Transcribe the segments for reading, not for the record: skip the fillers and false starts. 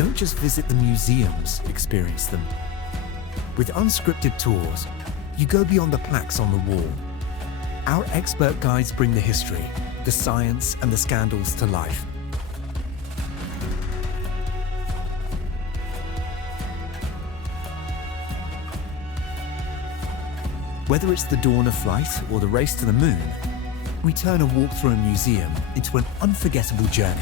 don't just visit the museums, experience them. With Unscripted Tours, you go beyond the plaques on the wall. Our expert guides bring the history, the science, and the scandals to life. Whether it's the dawn of flight or the race to the moon, we turn a walk through a museum into an unforgettable journey.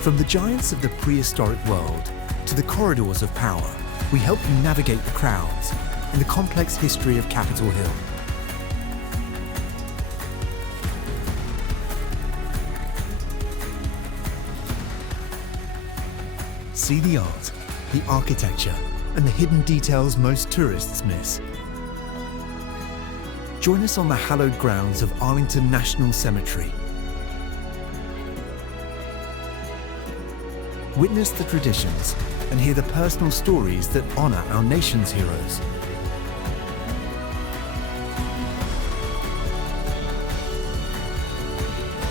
From the giants of the prehistoric world to the corridors of power, we help you navigate the crowds in the complex history of Capitol Hill. See the art, the architecture, and the hidden details most tourists miss. Join us on the hallowed grounds of Arlington National Cemetery. Witness the traditions and hear the personal stories that honor our nation's heroes.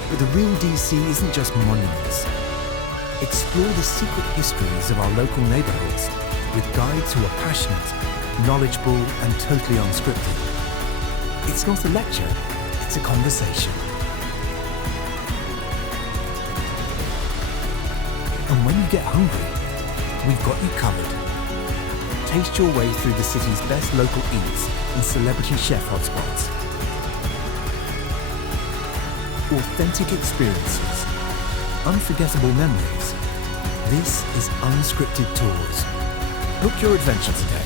But the real DC isn't just monuments. Explore the secret histories of our local neighborhoods with guides who are passionate, knowledgeable, and totally unscripted. It's not a lecture, it's a conversation. And when you get hungry, we've got you covered. Taste your way through the city's best local eats and celebrity chef hotspots. Authentic experiences, unforgettable memories. This is Unscripted Tours. Book your adventure today.